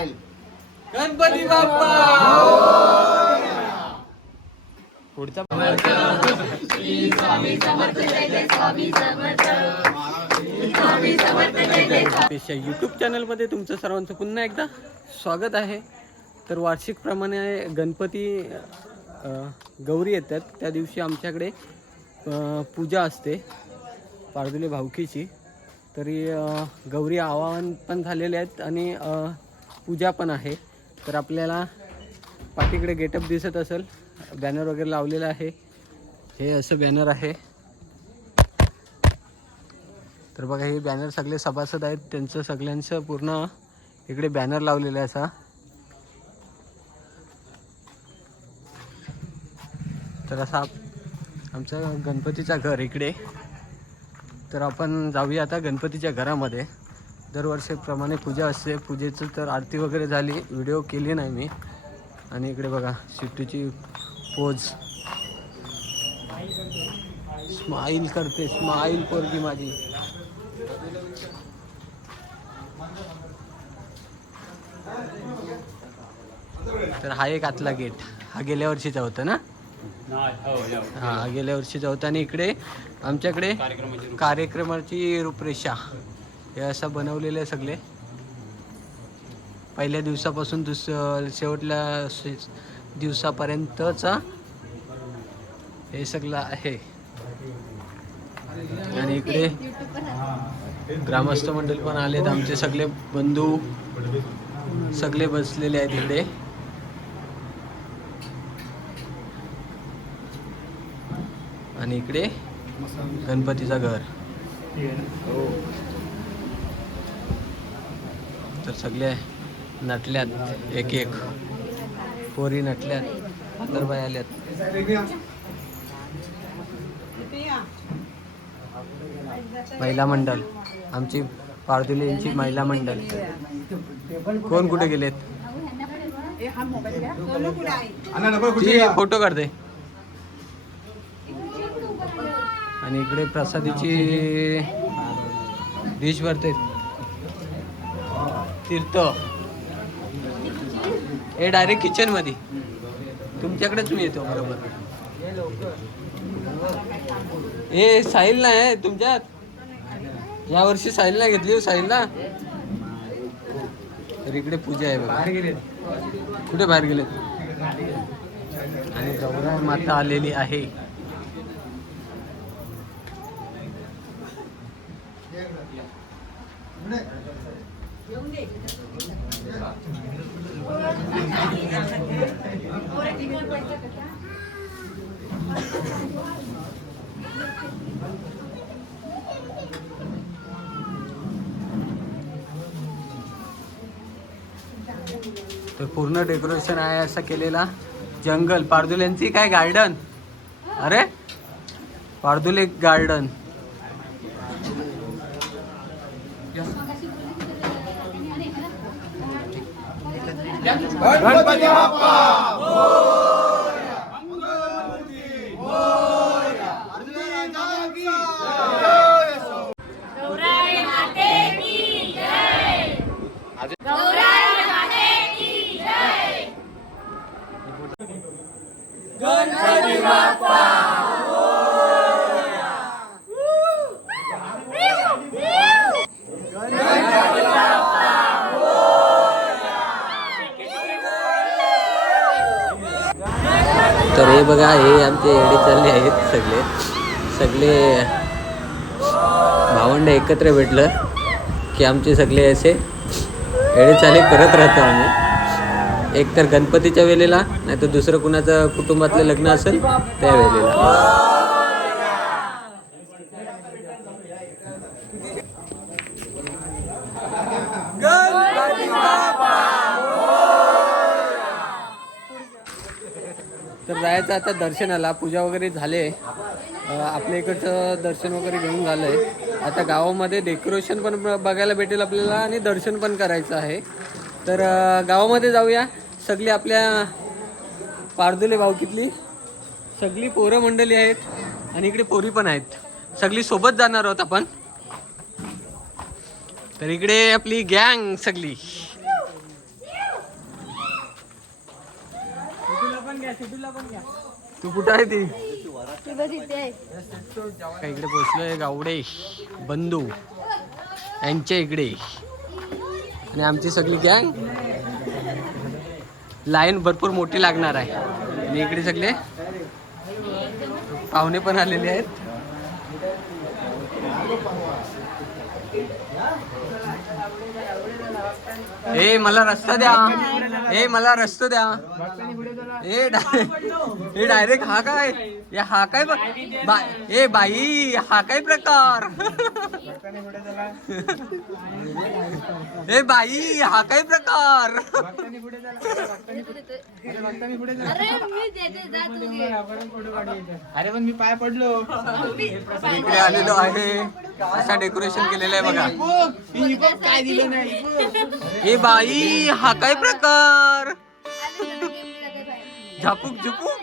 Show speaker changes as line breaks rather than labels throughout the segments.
Smile
Ganpati Bappa! पुढचा पेशा YouTube चॅनलमध्ये तुमचं सर्वांचं पुन्हा एकदा स्वागत आहे. तर वार्षिकप्रमाणे गणपती गौरी येतात. त्या दिवशी आमच्याकडे पूजा असते पारदुले भावकीची तरी गौरी आवाहन पण झालेले आहेत आणि पूजा पण आहे. तर आपल्याला पाठीकडे गेटअप दिसत असेल. बॅनर वगैरे लावलेलं आहे. हे असं बॅनर आहे. तर बघा हे बॅनर सगळे सभासद आहेत. त्यांचं सगळ्यांचं पूर्ण इकडे बॅनर लावलेलं आहे असा. तर असा आमचा गणपतीचा घर इकडे. तर आपण जाऊया आता गणपतीच्या घरामध्ये. दरवर्षीप्रमाणे पूजा असते. पूजेचं तर आरती वगैरे झाली. व्हिडिओ केली नाही मी. आणि इकडे बघा शिट्टीची पोज. स्माईल करते. स्माईल पोरगी माझी. तर हा एक आतला गेट. हा गेल्या वर्षीचा होता ना? हा गेल्या वर्षीचा होता. आणि इकडे आमच्याकडे कार्यक्रमाची रूपरेषा. हे असं बनवलेलं आहे सगळे. पहिल्या दिवसापासून दुस शेवटल्या दिवसापर्यंतचा हे सगळं आहे. आणि इकडे ग्रामस्थ मंडळ पण आलेत. आमचे सगळे बंधू सगळे बसलेले आहेत इकडे. आणि इकडे गणपतीचा घर. हो. तर सगळे नटल्यात एक एक पोरी नटल्यात दरबाई आल्यात. महिला मंडळ. आमची पारदुले यांची महिला मंडळ. कोण कुठे गेलेत? फोटो काढते. आणि इकडे प्रसादीची डिश भरते. तीर्थ. हे डायरेक्ट किचनमध्ये तुमच्याकडेच मी येतो बरोबर. ए साहिल नाही आहे तुमच्यात? या वर्षी साहिल नाही घेतली हो साहिलला. तर इकडे पूजा आहे बघा. कुठे बाहेर गेलेत आणि गौरा माता आलेली आहे. तर पूर्ण डेकोरेशन आहे असं केलेला. जंगल. पारदुल्यांची काय गार्डन? अरे? पारदुले गार्डन.
गणपती बाप्पा
गौराई माते की जय गौराई माते की जय
तर हे बघा हे आमचे एडे चालले आहेत सगळे सगळे भावंड एकत्र भेटलं की आमचे सगळे असे एडेचाले करत राहतो आम्ही. एक तर गणपतीच्या वेळेला नाही तर दुसरं कुणाचं कुटुंबातलं लग्न असेल त्या वेळेला. तर जायचं आता दर्शनाला. पूजा वगैरे झाले. आपल्या इकडचं दर्शन वगैरे घेऊन झालंय. आता गावामध्ये डेकोरेशन पण बघायला भेटेल आपल्याला आणि दर्शन पण करायचं आहे. तर गावामध्ये जाऊया. सगळी आपल्या पारदुले भावकीतली सगळी पोरं मंडळी आहेत आणि इकडे पोरी पण आहेत. सगळी सोबत जाणार आहोत आपण. तर इकडे आपली गँग सगळी. पण घ्या पण घ्या.
ती इथे आहे.
का इकडे पोचलोय गावडे बंधू यांच्या इकडे. आणि आमची सगळी गँग लाईन भरपूर मोठी लागणार आहे. आणि इकडे सगळे पाहुणे पण आलेले आहेत. ए मला रस्ता द्या. ए मला रस्ता द्या. ए डायरेक्ट ए डायरेक्ट हा काय? ए हा काय ए बाई हा काय प्रकार? ए बाई हा काय प्रकार?
अरे
पण मी पाय पडलो.
इकडे आलेलो आहे. असा डेकोरेशन केलेलं आहे बघा.
काय दिलं नाही
ए बाई हा काय प्रकार? झापूक झुपूक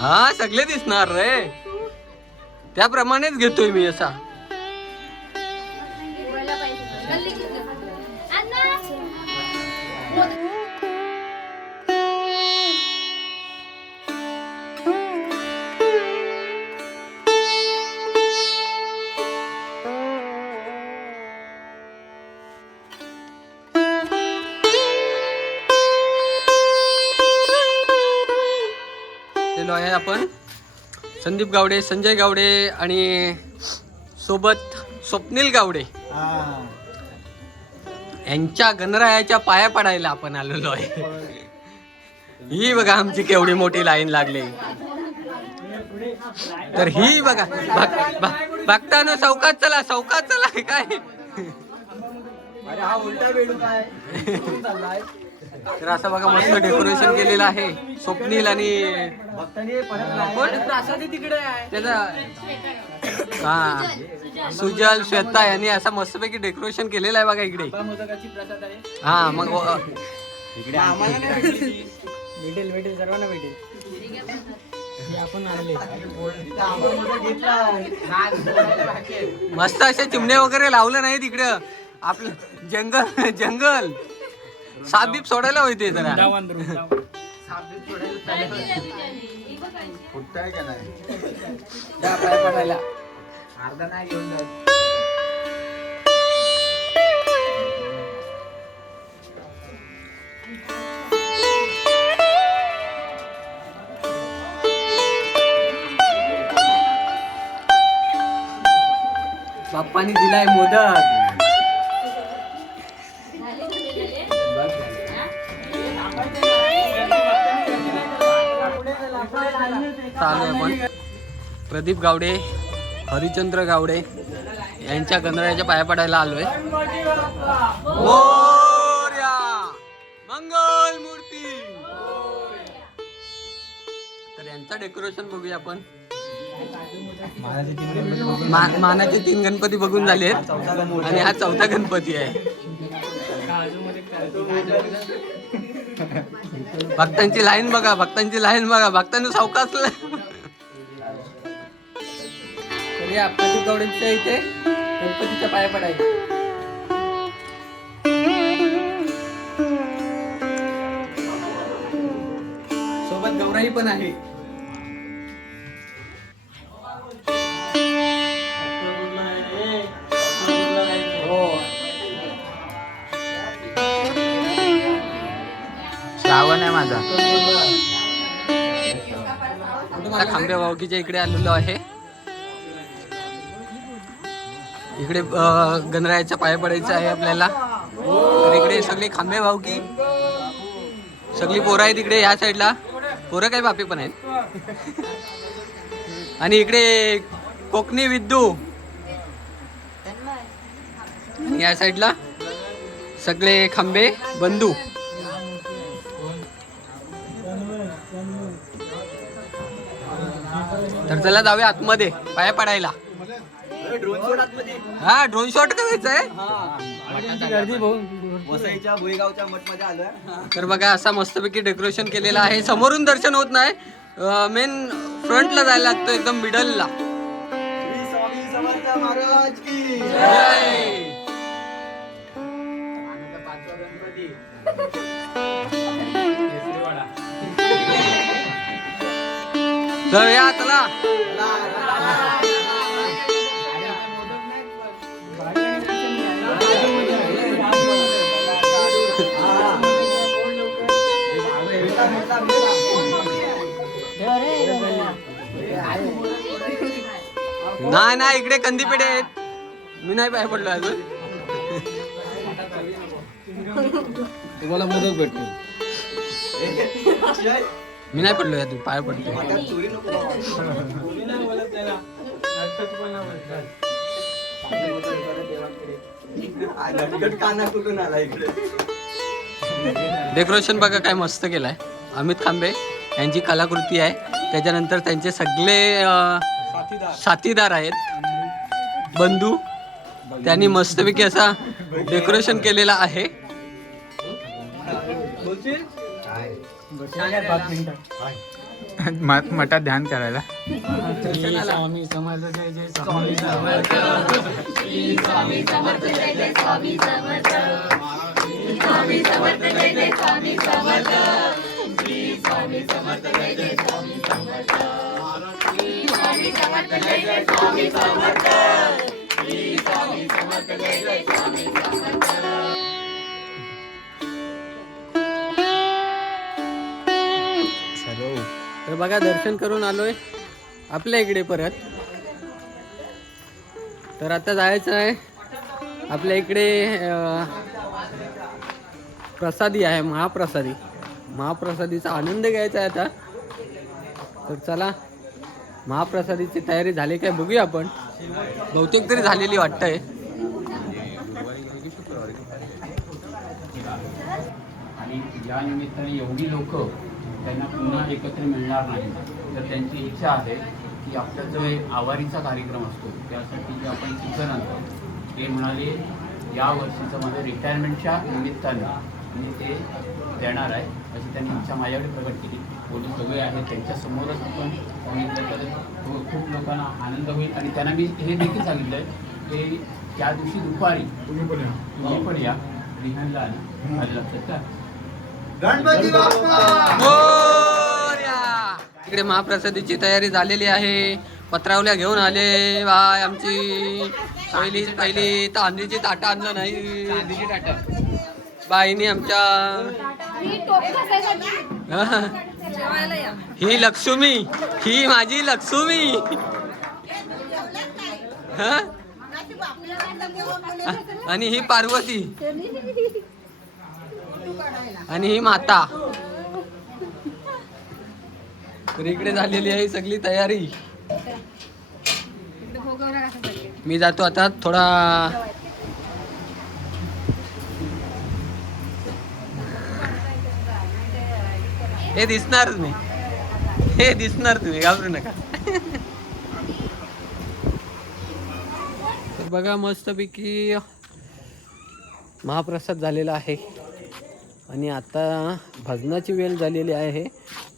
हा सगळे दिसणार रे. त्याप्रमाणेच घेतोय मी असा.
उडायला पाहिजे.
संदीप गावडे संजय गावडे आणि सोबत स्वप्नील गावडे. यांच्या गणरायाच्या पाया पडायला आपण आलेलो आहे. ही बघा आमची केवढी मोठी लाईन लागली. तर ही बघा बघ- बघ- बघताना चौकात चला चौकात चला काय?
अरे हा उलटा
तर असं बघा मस्त डेकोरेशन केलेलं आहे. स्वप्नील आणि
भक्तांनी परत
कोण? त्याचा हा. सुजल श्वेता यांनी असा मस्तपैकी डेकोरेशन केलेलं आहे बघा इकडे.
मोदकाची प्रसाद आहे
हा मग अ,
इकडे आम्हाला नाही भेटली. भेटेल सर्वांना भेटेल.
मस्त असे चिमणे वगैरे लावलं नाही तिकडं आपलं जंगल जंगल. साप बीप सोडायला होते. जरा
फुटताय का नाही?
त्या पाय पडायला.
अर्धा नाही घेऊन जात.
बाप्पानी दिलाय मोदक चालू आहे आपण. प्रदीप गावडे हरिचंद्र गावडे यांच्या गणरायाच्या पाया पडायला आलोय. मंगल मूर्ती! तर यांचं डेकोरेशन बघूया आपण. मा- मानाचे तीन गणपती बघून झाले आणि हा चौथा गणपती आहे. भक्तांची लाईन बघा भक्तांची लाईन बघा. भक्तांनी सावकाश तरी प्रदीप गवड्यांच्या इथे गणपतीच्या पाया पडायचे सोबत गौराई पण आहे. आता खांबे वावकीच्या इकडे आलेलो आहे. इकडे गणरायाच्या पाया पडायचं आहे आपल्याला. इकडे सगळे खांबे वावकी सगळी पोरं आहेत इकडे ह्या साईडला पोरं काय बापी पण आहेत. आणि इकडे कोकणी विद्दू. या साईडला सगळे खांबे बंधू. तर चला जाऊया आतमध्ये पाया पडायला. हा ड्रोन शॉट करायचा आहे?
गर्दी वसईच्या भुईगावच्या मठमध्ये आलोय.
तर बघा असा मस्तपैकी डेकोरेशन केलेलं आहे. समोरून दर्शन होत नाही. मेन फ्रंटला जायला लागतं एकदम मिडलला जाऊया चला. नाही नाही इकडे कंदी पेढे आहेत. मी नाही पाय पडलो अजून.
तुम्हाला मदत भेटते
मी नाही पडलो यातून पाय पडतो डेकोरेशन बघा काय मस्त केलंय. अमित खांबे यांची कलाकृती आहे. त्याच्यानंतर त्यांचे सगळे साथीदार आहेत. बंधू त्यांनी मस्तपैकी असा डेकोरेशन केलेला आहे.
पाच मिनिटं
म- मठात ध्यान करायला.
स्वामी समर्थ जय जय स्वामी समर्थ.
तर बघा दर्शन करून आलोय. आपल्या इकडे परत. तर आता जायचं आहे. आपल्या इकडे प्रसादी आहे महाप्रसादी. महाप्रसादीचा आनंद घ्यायचा आहे आता. तर चला महाप्रसादीची तयारी झाली काय बघूया आपण. बहुतेक तरी झालेली वाटतंय.
आणि या निमित्ताने एवढी लोक त्यांना पुन्हा एकत्र मिळणार नाही. तर त्यांची इच्छा आहे की आपला जो एक आवारीचा कार्यक्रम असतो त्यासाठी जे आपण चिकन आणतो ते म्हणाले या वर्षीचं माझं रिटायरमेंटच्या निमित्ताने मी ते देणार आहे. अशी त्यांनी इच्छा माझ्याकडे प्रकट केली. पोलीस सगळे आहेत त्यांच्यासमोरच आपण सांगितलं तर खू- खूप लोकांना आनंद होईल. आणि त्यांना मी हे देखील सांगितलं आहे की त्या दिवशी दुपारी तुम्ही पण या. रिहानला आलं आलं लक्षात का
मोरया! इकडे महाप्रसादीची तयारी झालेली आहे. पत्रावल्या घेऊन आले. बाय आमची. पहिली पहिली तांदळीची ताटं आणलं नाही. बाईनी आमच्या
ही?
ही लक्ष्मी. ही माझी लक्ष्मी. हा? आणि ही पार्वती. आणि ही माता. तर इकडे झालेली आहे सगळी तयारी. मी जातो आता थोडा. हे दिसणारच मी हे दिसणार तुम्ही घाबरू नका. तर बघा मस्तपैकी महाप्रसाद झालेला आहे. आणि आता भजनाची वेळ झालेली आहे.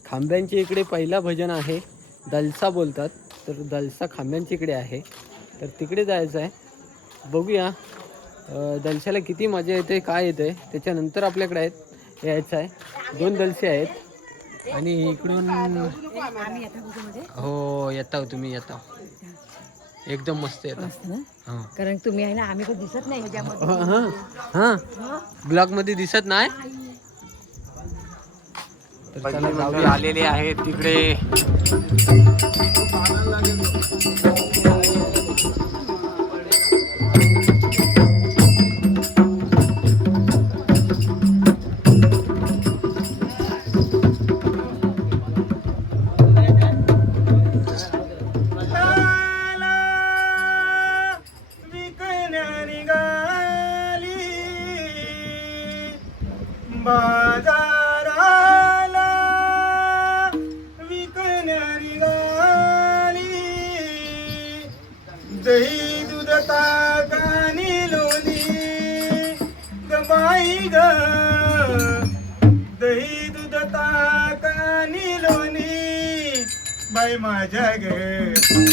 खांब्यांच्या इकडे पहिला भजन आहे. दलसा बोलतात. तर दलसा खांब्यांच्या इकडे आहे. तर तिकडे जायचं आहे. बघूया दलशाला किती मजा येते काय येते. त्याच्यानंतर आपल्याकडे आहेत यायचं आहे. दोन दलसे आहेत. आणि इकडून हो येता हो तुम्ही येता एकदम मस्त येता. हां.
कारण तुम्ही आहे ना आम्ही दिसत नाही
हां हां. मध्ये दिसत नाही? आलेले आहेत तिकडे.
माझ्या ग.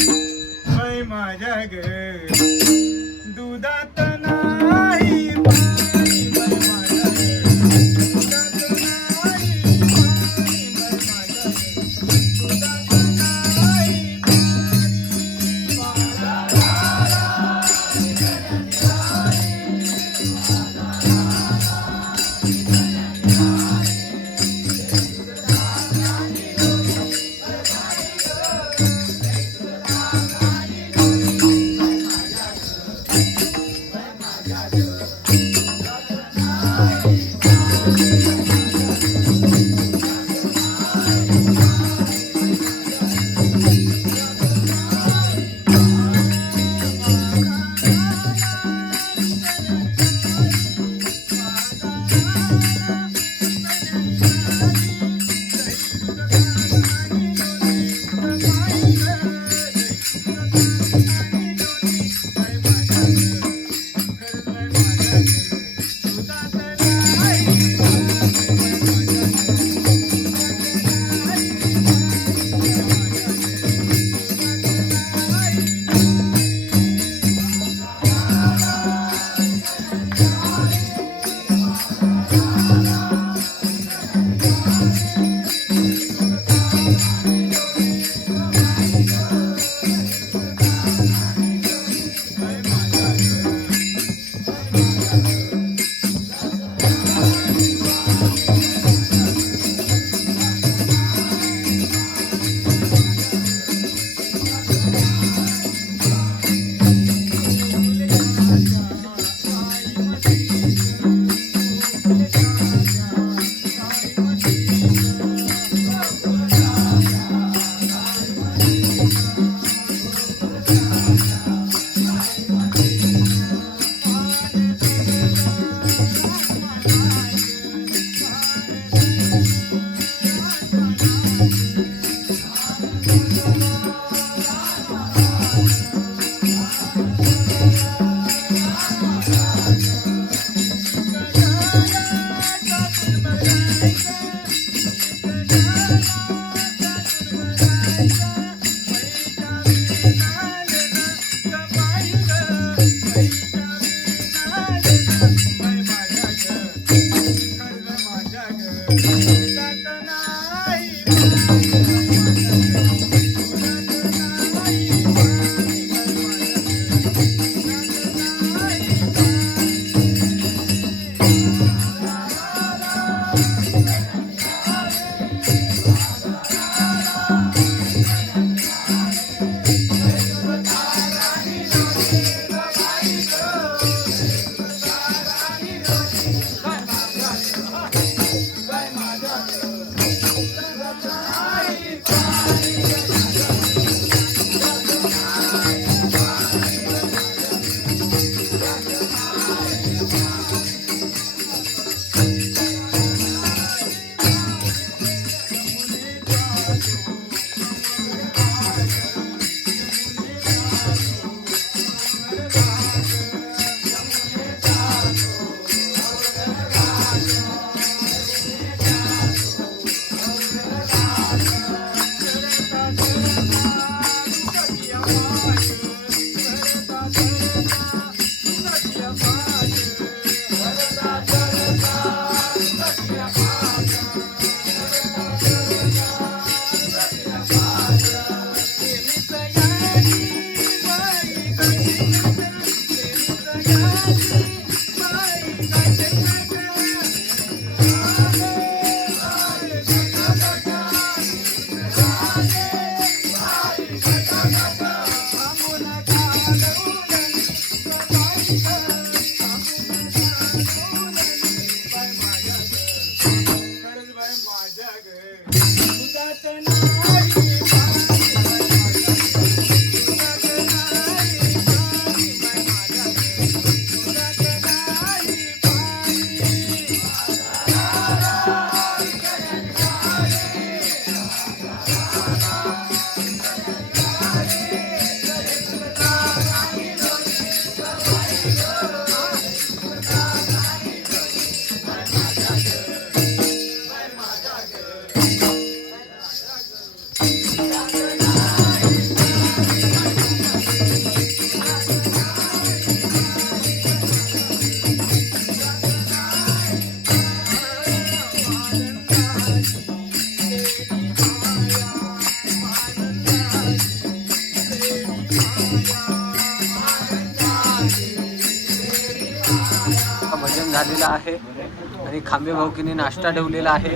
आहे. आणि खांबे भाऊकीने नाश्ता ठेवलेला आहे.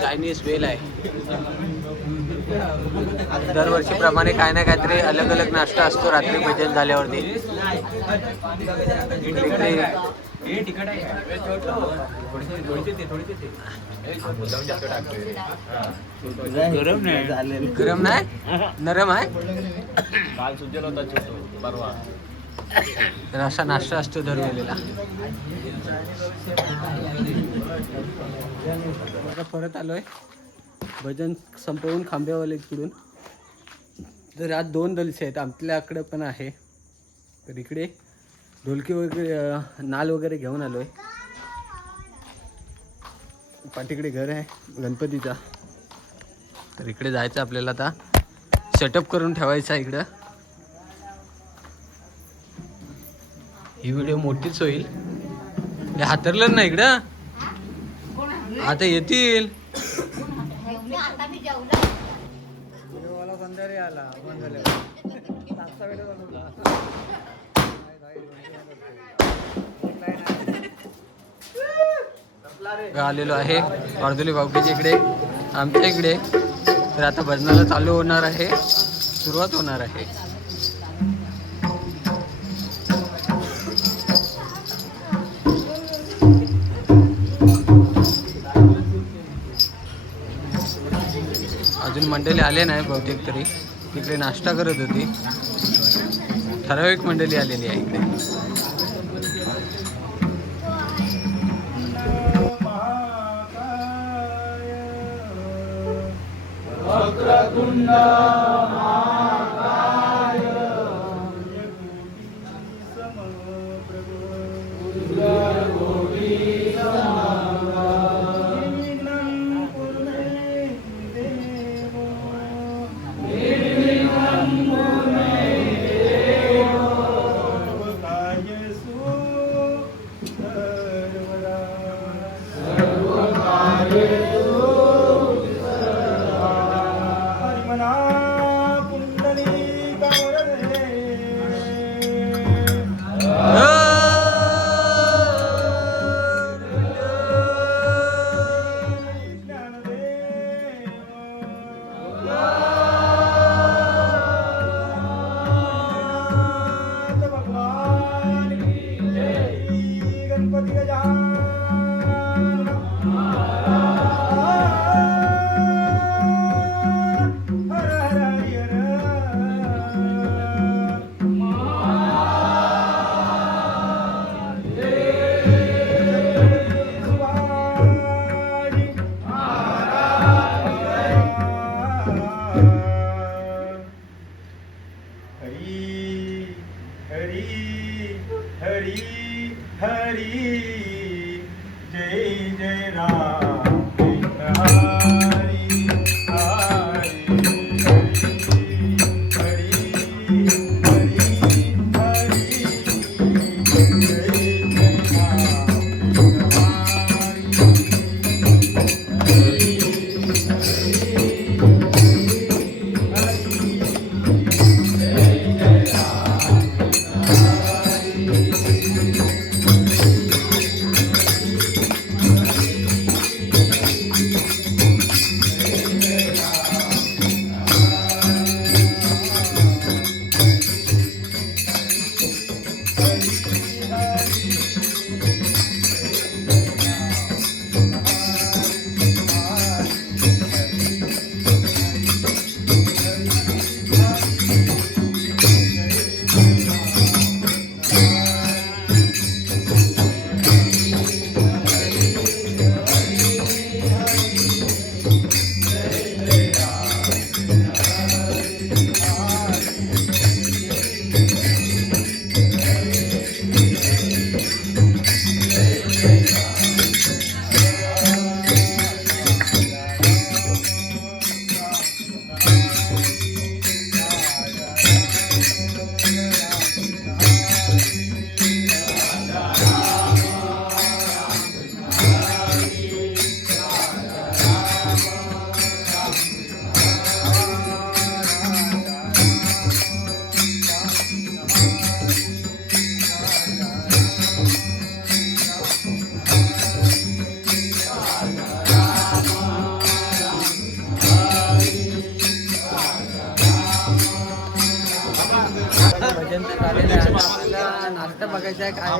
चायनीज वेल आहे. दरवर्षीप्रमाणे काय ना काहीतरी अलग अलग नाश्ता असतो. रात्री भजन झाल्यावरती.
गरम नाही.
गरम नाही? नरम आहे?
काल सुजल होता छोटो. परवा.
तर असा नाश्ता असतो दरवेळेला. परत परत आलोय. भजन संपवून खांबेवाले इकडून तर आज दोन दलसे आहेत. आमच्याकडे पण आहे. तर इकडे ढोलकी वगैरे नाल वगैरे घेऊन आलोय. पाठीकडे घर आहे गणपतीचा. तर इकडे जायचं आपल्याला आता. सेटअप करून ठेवायचा इकडं. ही व्हिडिओ मोठीच होईल. हातरलं ना इकडं? आता येतील. आलेलो आहे वारदोली बावकीच्या इकडे आमच्या इकडे. तर आता भजनाला चालू होणार आहे. सुरुवात होणार आहे. मंडळी आले नाही बहुतेक तरी. तिकडे नाश्ता करत होती. ठराविक मंडळी आलेली आहे इकडे.
हरी हरी हरी जय जय राम।
नाश्ता बघायचा आहे काय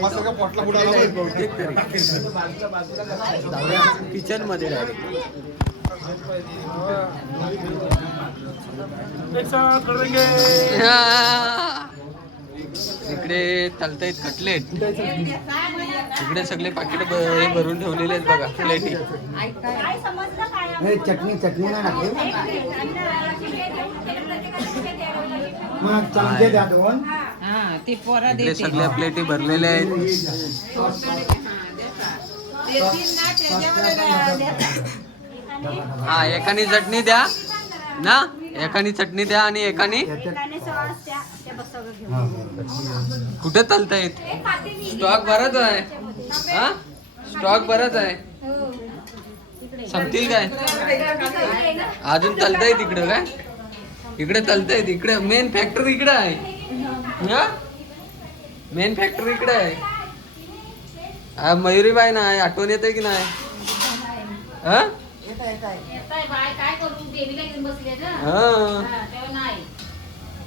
किचनमध्ये. इकडे चालतायत कटलेट. इकडे सगळे पाकिट हे भरून ठेवलेले आहेत बघा प्लेटी.
काय समजलं काय?
चटणी चटणी नाही टाकली?
मग
मग चमचे द्या दोन.
हा ती पोरा
इकडे सगळ्या प्लेटी भरलेल्या आहेत. हा एकानी चटणी द्या. ना एकानी चटणी द्या आणि एकानी कुठे चालतायत स्टॉक भरत आहे. हा? स्टॉक भरत आहे. संपतील काय? अजून चालताय तिकडं काय? इकडे चालतायत इकडे मेन फॅक्टरी इकडे आहे. हा. मेन फॅक्टरी इकडे आहे. हा, मयुरीबाई नाही आठवण येते की नाही? हा?
येताय बाय काय करू? देवीला घेऊन बसले ना?
हा.
हा, तेव्हा नाही.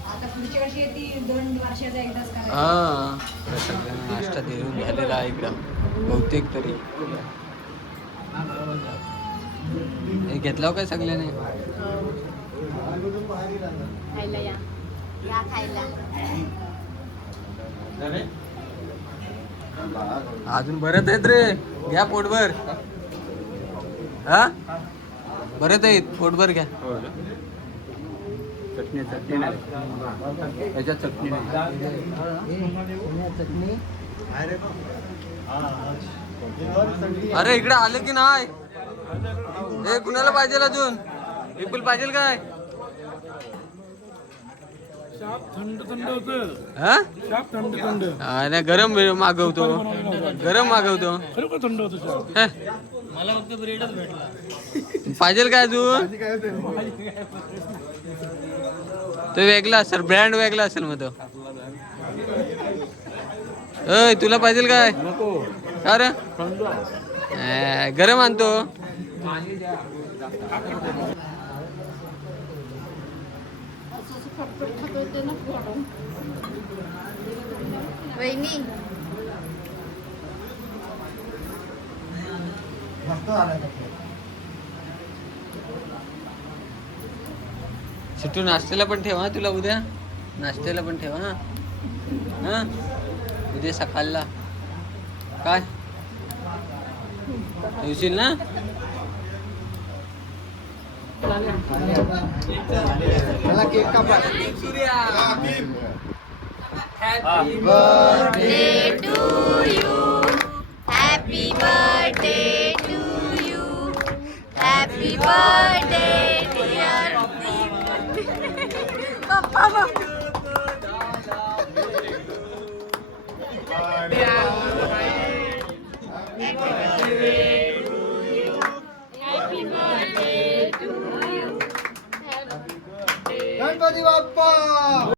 आता पुढच्या वर्षी येते दोन वर्षाचा एकदाच करायचं.
हा. तर सगळ्यांना नाश्ता देऊन झालेला आहे इकडं. बहुतेक तरी. हे घेतला हो काय सगळ्याने?
खायला या. या खायला.
अजून बरत आहेत रे. घ्या पोटभर. हा? बरत आहेत. पोटभर घ्या.
चटणी चटणी याच्यात चटणी नाही.
अरे इकडे आलं की नाही? हे कुणाला पाहिजे अजून? विपुल पाहिजे काय? हा? हा, नाही गरम मागवतो. गरम मागवतो. हे. पाहिजे काय अजून तो वेगळा असेल ब्रँड वेगळा असेल मग तो. अय तुला पाहिजे काय? का रे ए, गरम आणतो.
वहिनी.
सिटू नाश्त्याला पण ठेवा तुला उद्या. नाश्त्याला पण ठेवा हा. हा? उद्या सकाळला. काय? येशील ना?
त्याला केक कापा
birthday to you. Happy birthday to you. Happy birthday, dear Papa